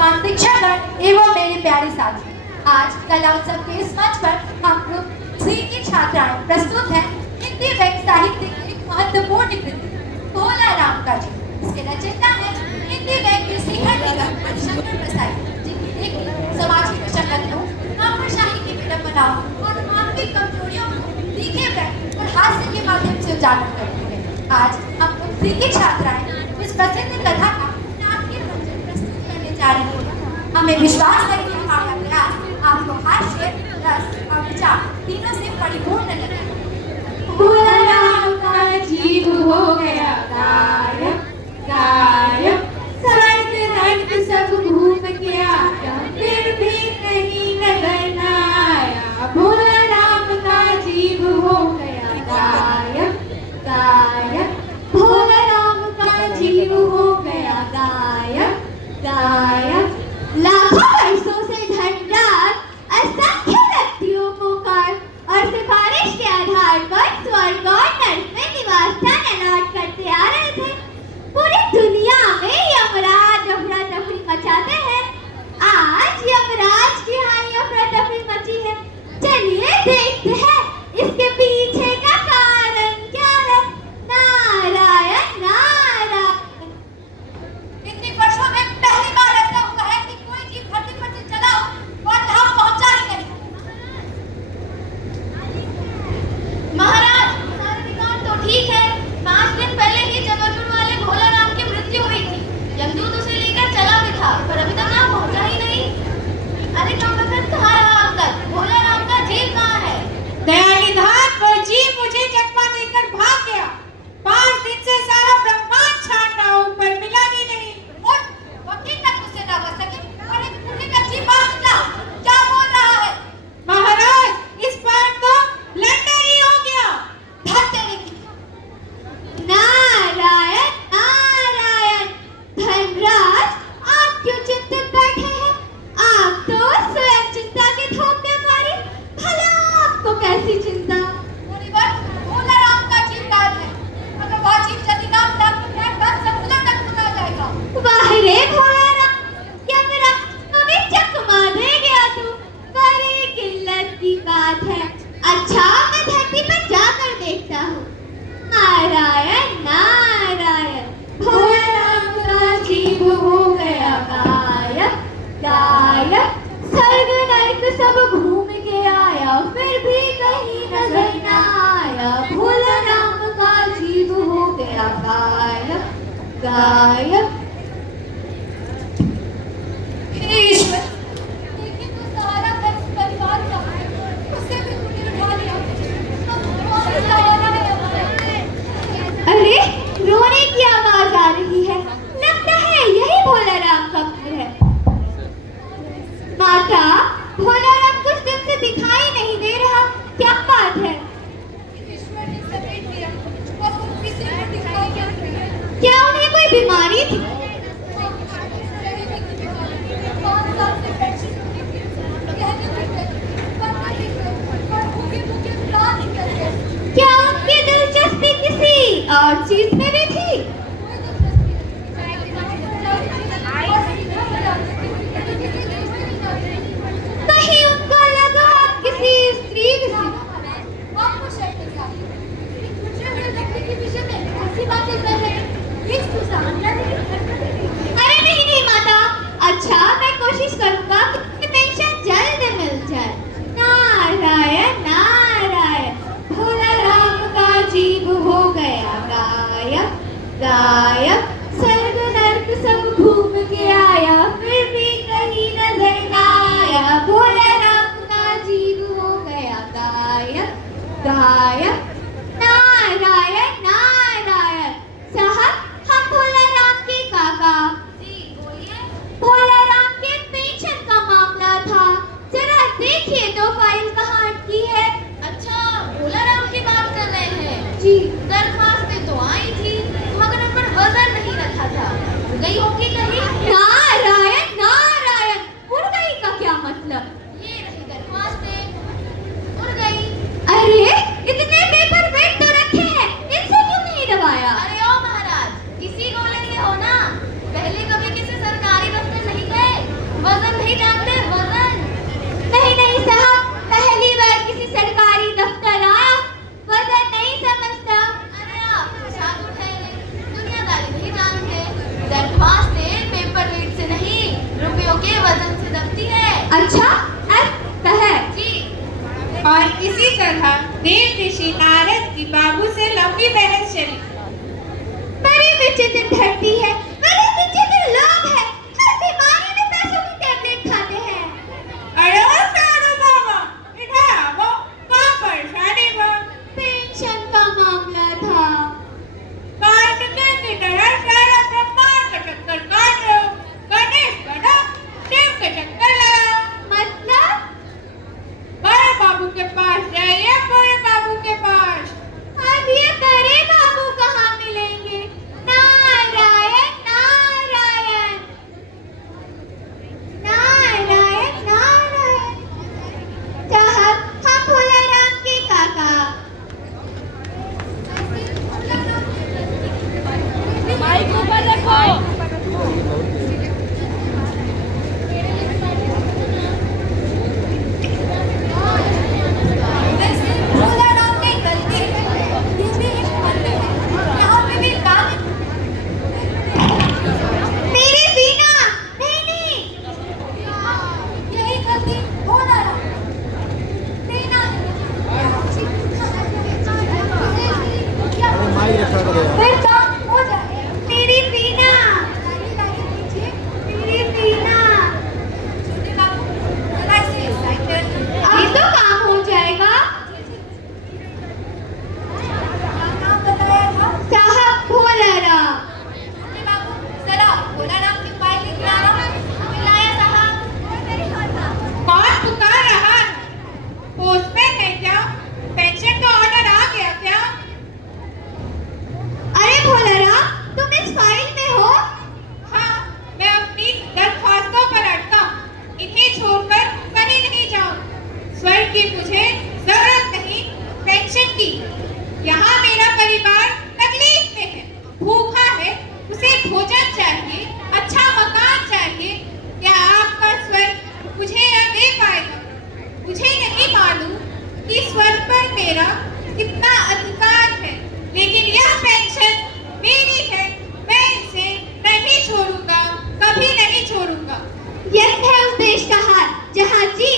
विद्वान शिक्षकगण एवं मेरे प्यारे साथी, आज कला उत्सव के इस मंच पर हम ग्रुप 3 की छात्राएं प्रस्तुत हैं हिंदी व्यंग्य साहित्य की एक महत्वपूर्ण कृति भोला राम का जी। इसके रचयिता है हिंदी व्यंग्य शिखर निगम शंकर प्रसाद, जिनकी लेखनी सामाजिक विषमताओं, नौकरशाही की विडंबनाओं और मानविक कमजोरियों को तीखे व्यंग्य और हास्य के माध्यम से उजागर करती है। आज हम ग्रुप 3 की छात्राएं इस प्रसिद्ध कथा का नाट्य मंचन प्रस्तुत करने जा रही हैं। हमें विश्वास है कि हमारा प्रयास आपको हास्य, रस और विचार तीनों से परिपूर्ण लगेगा। भोला राम का जीव हो गया गायब गायब, स्वर्ग नर्क सब घूम के आया, फिर भी कहीं नजर न आया। भोला राम का जीव हो गया गायब गायब, भोला राम का जीव हो गया गायब गायब। लाखों वर्षों से धनराज असंख्य व्यक्तियों को कर और सिफारिश के आधार पर स्वर्ग और नर्क में निवास स्थान अलॉट करते आ रहे थे। पूरी दुनिया में यमराज अफरा तफरी मचाते हैं। आज यमराज की यहाँ अफरा तफरी मची है। चलिए देखते हैं इसके पीछे का कारण क्या है। नारायण नारायण। इतने वर्षों में पहली बार ऐसा हुआ है कि कोई जीव धरती पर से चला हो और हम पहुंचा ही नहीं। महाराज, सारे रिकॉर्ड तो ठीक है। 5 दिन पहले ही जबलपुर वाले भोला राम की मृत्यु हुई थी। यमदूत उसे लेकर चला भी था, पर अभी तक यहाँ पहुंचा ही नहीं। अरे कमबख्त कहाँ रहा अब तक? भोला राम का जीव कहाँ है? दयानिधान, वो जीव मुझे चकमा देकर भाग गया। 5 दिन से सारा ब्रह्मांड छान रहा हूं, पर मिला ही नहीं। और वकील तक उसे ना बच सके और एक बूढ़े का जीव बाहर निकला। क्या बोल रहा है? महाराज, इस बार तो ब्लंडर ही हो गया। धन तेरे की। नारायण नारायण। धनराज, आप क्यों चिंतित बैठे हैं? आप तो स्वयं चिंता के थोप में मारी। भला आपको कैसी चिंता? मुनिवर, भोला राम का जीव गायब है। अगर वह जीव जल्दी ना मिला तो मैं बस संकुलन तक पहुंचा जाएगा। वाह रे भोला राम, यमराज तुम्हें चकमा दे गया तू। बड़ी किल्लत की बात है। अच्छा, मैं धरती पर जाकर देखता हूँ। नारायण नारायण। भोला राम का जीव हो गया गायब गायब, स्वर्ग नर्क सब घूम के आया, फिर भी कहीं नजर न आया। भोला राम का जीव हो गया गायब गायब। हे ईश्वर, देखिए तो सारा घर इस परिवार का है। उसे भी तूने उठा लिया। अब कौन सहारा है हमारा? अरे, रोने की आवाज आ रही है। लगता है यही भोला राम का घर है। माता, भोला राम कुछ दिन से दिखाई नहीं दे रहा। क्या बात है? ईश्वर ने समेट लिया और वो किसी को दिखाई नहीं दे। क्या उन्हें कोई बीमारी थी? 5 साल से पेंशन होती थी। कहने लगे, पढ़ने लिखे और भूखे प्राण निकल गए। क्या उनकी दिलचस्पी किसी और चीज में भी थी? कहीं उनको लगा किसी स्त्री से। आपको शायद नहीं आती। एक दूसरे हुए व्यक्ति के विषय में ऐसी बातें कर रहे हैं। इस तो समझना नहीं। अरे नहीं नहीं माता, अच्छा मैं कोशिश करूंगा कि पेंशन जल्द मिल जाए। नारायण नारायण। भोला राम का जीव हो गया गायब गायब, स्वर्ग नर्क सब घूम के आया, फिर भी कहीं नजर न आया। भोला राम का जीव हो गया गायब गायब। नारायण नारायण। साहब, हम भोला राम के काका। जी बोलिए। भोला राम के पेंशन का मामला था। जरा देखिए तो फाइल कहाँ अटकी है। अच्छा, भोला राम की बात कर रहे हैं? जी। दरखास्तें तो आई थी, मगर उन पर वजन नहीं रखा था। गई होगी कहीं? नारायण नारायण। उड़ गई का क्या मतलब? ये रही दरखास्तें, उड़ गई। अरे, इतने पेपर वेट तो रखे हैं, इनसे क्यों नहीं दबाया? अरे ओ महाराज, किसी को लेते हो ना? पहले कभी किसी सरकारी दफ्तर नहीं गए? कि बाबू से लंबी बहस चली। बड़ी विचित्र धरती है, बड़े विचित्र लोग हैं, हर बीमारी में पैसों की टैबलेट खाते हैं। अरे ओ साधु बाबा, इधर आओ, क्या परेशानी बा? पेंशन का मामला था। कार्तिकेय की तरह सारा ब्रह्मांड का चक्कर काट रहे हो। गणेश बना, शिव के चक्कर लगाओ। मतलब बड़े बाबू के पास जाइए, बड़े बाबू के पास। अब ये बड़े बाबू कहाँ मिलेंगे? नारायण नारायण नारायण नारायण। साहब, हम भोला राम के काका। माइक ऊपर रखो। वैसे भोला राम ने गलती है, ये भी एक मंदिर है, यहाँ पे भी काम मेरी वीणा। नहीं, यही गलती भोला राम देना फिर काम हो जाए। मेरी वीणा, लाइए नीचे। मेरी वीणा। छोटे बाबू जरा इसे साइड कर दो। अब तो काम हो जाएगा। नाम बताया था साहब, भोला राम। छोटे बाबू जरा भोला राम की फाइल लेकर आना। लाया साहब। कौन पुकार रहा है? पोस्टमैन है क्या? पेंशन का ऑर्डर आ गया क्या? अरे भोला राम, तुम इस फाइल में हो? हाँ, मैं अपनी दरख्वास्तों पर अटका हूँ। इन्हें छोड़कर कहीं नहीं जाऊँ। स्वर्ग की मुझे जरूरत नहीं, पेंशन की। यहाँ मेरा परिवार तकलीफ में है, भूखा है, उसे भोजन चाहिए, अच्छा मकान चाहिए। क्या आपका स्वर्ग मुझे यह दे पाएगा? मुझे नहीं मालूम कि स्वर्ग पर मेरा कितना अधिकार है, लेकिन यह पेंशन मेरी है। मैं इसे नहीं छोड़ूंगा, कभी नहीं छोड़ूंगा। यह है उस देश का हाल जहाँ जी